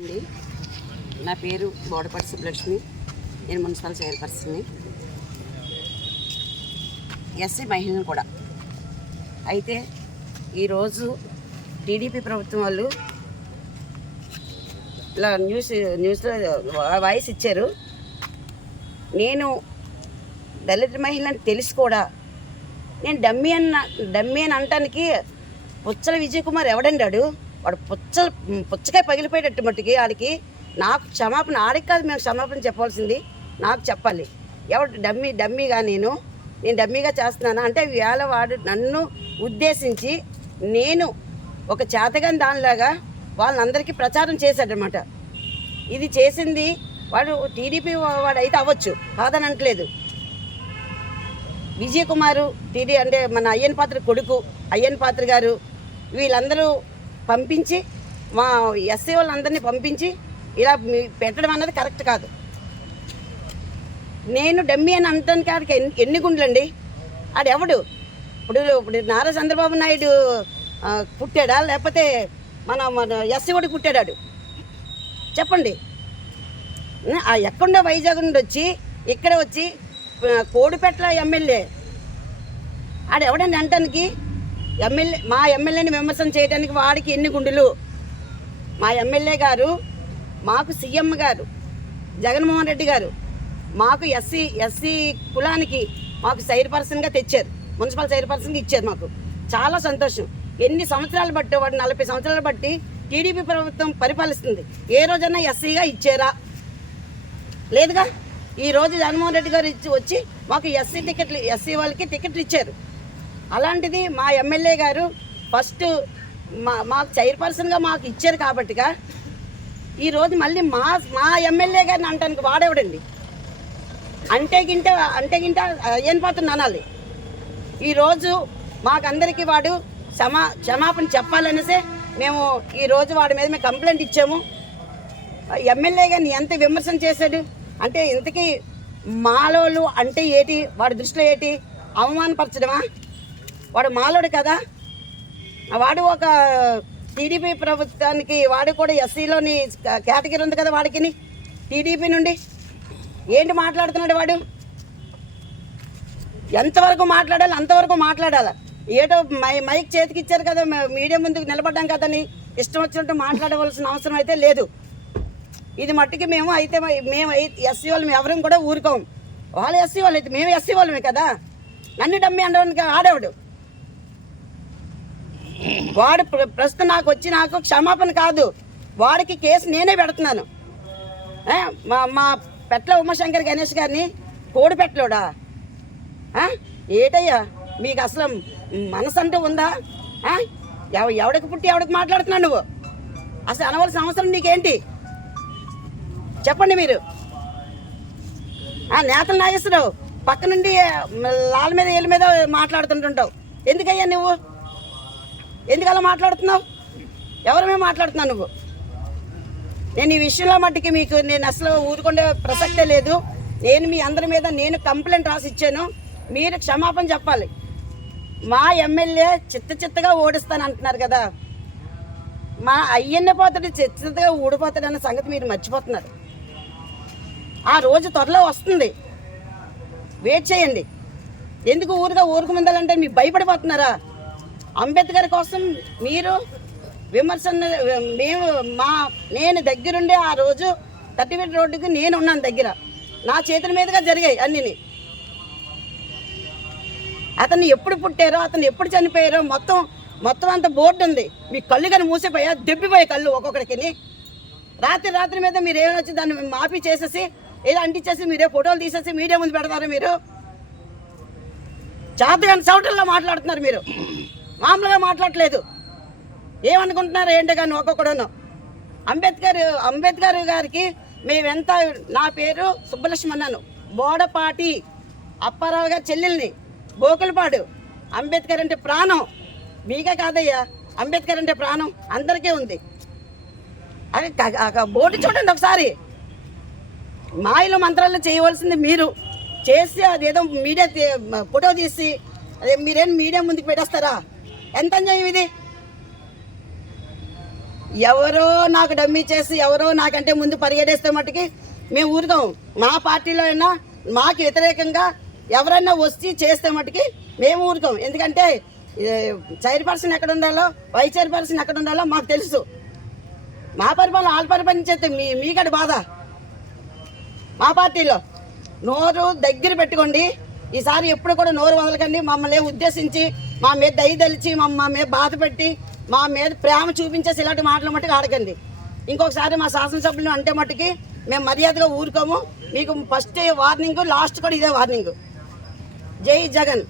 అండి, నా పేరు బోడపాటి సుబ్బలక్ష్మి. నేను మున్సిపల్ చైర్పర్సన్ని, ఎస్సీ మహిళను కూడా. అయితే ఈరోజు టీడీపీ ప్రభుత్వం వాళ్ళు ఇలా న్యూస్లో వాయిస్ ఇచ్చారు. నేను దళిత మహిళని తెలిసి కూడా నేను డమ్మీ అని అనటానికి పుచ్చల విజయ్ కుమార్ ఎవడండాడు? వాడు పుచ్చకాయ పగిలిపోయేటట్టు మట్టుకి ఆడికి. నాకు క్షమాపణ ఆడికి కాదు, మేము క్షమాపణ చెప్పాల్సింది నాకు చెప్పాలి. ఎవడు డమ్మీగా నేను డమ్మీగా చేస్తున్నాను అంటే వేళ వాడు నన్ను ఉద్దేశించి నేను ఒక చేతగాని దానిలాగా వాళ్ళందరికీ ప్రచారం చేశాడనమాట. ఇది చేసింది వాడు టీడీపీ వాడు అయితే అవ్వచ్చు, కాదని అనట్లేదు. విజయ్ కుమారు అంటే మన అయ్యన్ పాత్ర కొడుకు అయ్యన్ పాత్ర గారు వీళ్ళందరూ పంపించి మా ఎస్సీ వాళ్ళందరినీ పంపించి ఇలా పెట్టడం అన్నది కరెక్ట్ కాదు. నేను డమ్మీ అని అనటానికి ఆడికి ఎన్ని గుండ్లండి? ఆడెవడు? ఇప్పుడు నారా చంద్రబాబు నాయుడు పుట్టాడా, లేకపోతే మన ఎస్సీ వాడికి పుట్టాడాడు? చెప్పండి. ఎక్కడో వైజాగ్ నుండి వచ్చి ఇక్కడ వచ్చి కోడిపెట్ల ఎమ్మెల్యే ఆడెవడండి అనటానికి? మా ఎమ్మెల్యేని విమర్శన చేయడానికి వాడికి ఎన్ని గుండెలు? మా ఎమ్మెల్యే గారు మాకు సీఎం గారు జగన్మోహన్ రెడ్డి గారు మాకు ఎస్సీ కులానికి మాకు చైర్పర్సన్గా తెచ్చారు, మున్సిపల్ చైర్పర్సన్గా ఇచ్చారు. మాకు చాలా సంతోషం. ఎన్ని సంవత్సరాలు బట్టి వాడు 40 సంవత్సరాలు బట్టి టీడీపీ ప్రభుత్వం పరిపాలిస్తుంది. ఏ రోజన్నా ఎస్సీగా ఇచ్చారా? లేదుగా. ఈరోజు జగన్మోహన్ రెడ్డి గారు వచ్చి మాకు ఎస్సీ వాళ్ళకి టికెట్లు ఇచ్చారు. అలాంటిది మా ఎమ్మెల్యే గారు ఫస్ట్ మాకు చైర్పర్సన్గా మాకు ఇచ్చారు కాబట్టిగా ఈరోజు మళ్ళీ మా ఎమ్మెల్యే గారిని అనటానికి వాడేవడండి? అంటే గింట ఏం పోతుంది అనాలి. ఈరోజు మాకందరికీ వాడు క్షమాపణ చెప్పాలనేసే మేము ఈరోజు వాడి మీద మేము కంప్లైంట్ ఇచ్చాము. ఎమ్మెల్యే గారిని ఎంత విమర్శన చేశాడు అంటే, ఇంతకీ మాలోళ్ళు అంటే ఏటి? వాడి దృష్టిలో ఏటి? అవమానపరచడమా? వాడు మాలోడు కదా. వాడు ఒక టీడీపీ ప్రభుత్వానికి వాడు కూడా ఎస్సీలోని కేటగిరీ ఉంది కదా వాడికి. టీడీపీ నుండి ఏంటి మాట్లాడుతున్నాడు వాడు? ఎంతవరకు మాట్లాడాలి అంతవరకు మాట్లాడాలి. ఏటో మైక్ చేతికి ఇచ్చారు కదా, మీడియా ముందుకు నిలబడ్డాం కదని ఇష్టం వచ్చినట్టు మాట్లాడవలసిన అవసరం అయితే లేదు. ఇది మట్టుకి మేము ఎస్సీ వాళ్ళం ఎవరం కూడా ఊరుకోము. వాళ్ళు ఎస్సీ వాళ్ళు అయితే మేము ఎస్సీ వాళ్ళమే కదా. నన్ను డమ్మి అనడానికి ఆడేవాడు వాడు. ప్రస్తుతం నాకు క్షమాపణ కాదు, వాడికి కేసు నేనే పెడుతున్నాను. మా పెట్ల ఉమాశంకర్ గణేష్ గారిని కోడిపెట్టలోడా? ఏటయ్యా మీకు అసలు మనసు అంటూ ఉందా? ఎవడికి పుట్టి ఎవడికి మాట్లాడుతున్నావు నువ్వు? అసలు అనవలసిన అవసరం నీకేంటి? చెప్పండి మీరు. నేతలు నాగేశ్వరరావు పక్క నుండి లాల మీద ఏళ్ళ మీద మాట్లాడుతుంటుంటావు. ఎందుకయ్యా నువ్వు ఎందుకలా మాట్లాడుతున్నావు? ఎవరమే మాట్లాడుతున్నావు నువ్వు? నేను ఈ విషయంలో మట్టుకి మీకు నేను అసలు ఊరుకుండే ప్రసక్తే లేదు. నేను మీ అందరి మీద నేను కంప్లైంట్ రాసి ఇచ్చాను. మీరు క్షమాపణ చెప్పాలి. మా ఎమ్మెల్యే చిత్తగా ఓడిస్తాను అంటున్నారు కదా. మా అయ్యన్న పోతాడు చిత్తగా ఊడిపోతాడు అన్న సంగతి మీరు మర్చిపోతున్నారు. ఆ రోజు త్వరలో వస్తుంది, వెయిట్ చేయండి. ఎందుకు ఊరుకు ముందాలంటే మీరు భయపడిపోతున్నారా? అంబేద్కర్ కోసం మీరు విమర్శన నేను దగ్గరుండే ఆ రోజు 30 రోడ్డుకి నేను ఉన్నాను దగ్గర. నా చేతుల మీదుగా జరిగాయి అన్నీ. అతన్ని ఎప్పుడు పుట్టారో అతను ఎప్పుడు చనిపోయారో మొత్తం అంత బోర్డు ఉంది. మీ కళ్ళు కానీ మూసిపోయా, దెబ్బిపోయే కళ్ళు ఒక్కొక్కడికి. రాత్రి మీద మీరు ఏమైనా వచ్చి దాన్ని మాఫీ చేసేసి ఏదో అంటించేసి మీరే ఫోటోలు తీసేసి మీడియా ముందు పెడతారు. మీరు చాతగాని సౌటల్లో మాట్లాడుతున్నారు. మీరు మామూలుగా మాట్లాడలేదు. ఏమనుకుంటున్నారు ఏంటో కానీ ఒక్కొక్కడను. అంబేద్కర్ గారికి మేమెంత, నా పేరు సుబ్బలక్ష్మి అన్నాను, బోడపాటి అప్పారావు గారి చెల్లెల్ని, గోకులపాడు. అంబేద్కర్ అంటే ప్రాణం, మీకే కాదయ్యా. అంబేద్కర్ అంటే ప్రాణం అందరికీ ఉంది. అది బోర్డు చూడండి ఒకసారి. మాయలు మంత్రాలు చేయవలసింది మీరు చేసి అదేదో మీడియా ఫోటో తీసి అదే మీరేం మీడియా ముందుకు పెట్టేస్తారా? ఎంత అన్యాయం ఇది! ఎవరో నాకు డమ్మీ చేసి ఎవరో నాకంటే ముందు పరిగెడేస్తే మట్టుకి మేము ఊరుతాం. మా పార్టీలో అయినా మాకు వ్యతిరేకంగా ఎవరన్నా వచ్చి చేస్తే మట్టుకి మేము ఊరుకోం. ఎందుకంటే చైర్పర్సన్ ఎక్కడ ఉండాలో వైస్ చైర్పర్సన్ ఎక్కడ ఉండాలో మాకు తెలుసు. మా పరిపాలన వాళ్ళ పరిపాలన చేస్తే మీకడ బాధ. మా పార్టీలో నోరు దగ్గర పెట్టుకోండి. ఈసారి ఎప్పుడు కూడా నోరు వదలకండి. మమ్మల్ని ఉద్దేశించి మా మీద దయదలిచి మా మీద బాధ పెట్టి మా మీద ప్రేమ చూపించేసి ఇలాంటి మాటలు మట్టుకు ఆడకండి. ఇంకొకసారి మా శాసనసభ్యులు అంటే మట్టుకి మేము మర్యాదగా ఊరుకోము. మీకు ఫస్ట్ వార్నింగ్, లాస్ట్ కూడా ఇదే వార్నింగ్. జై జగన్.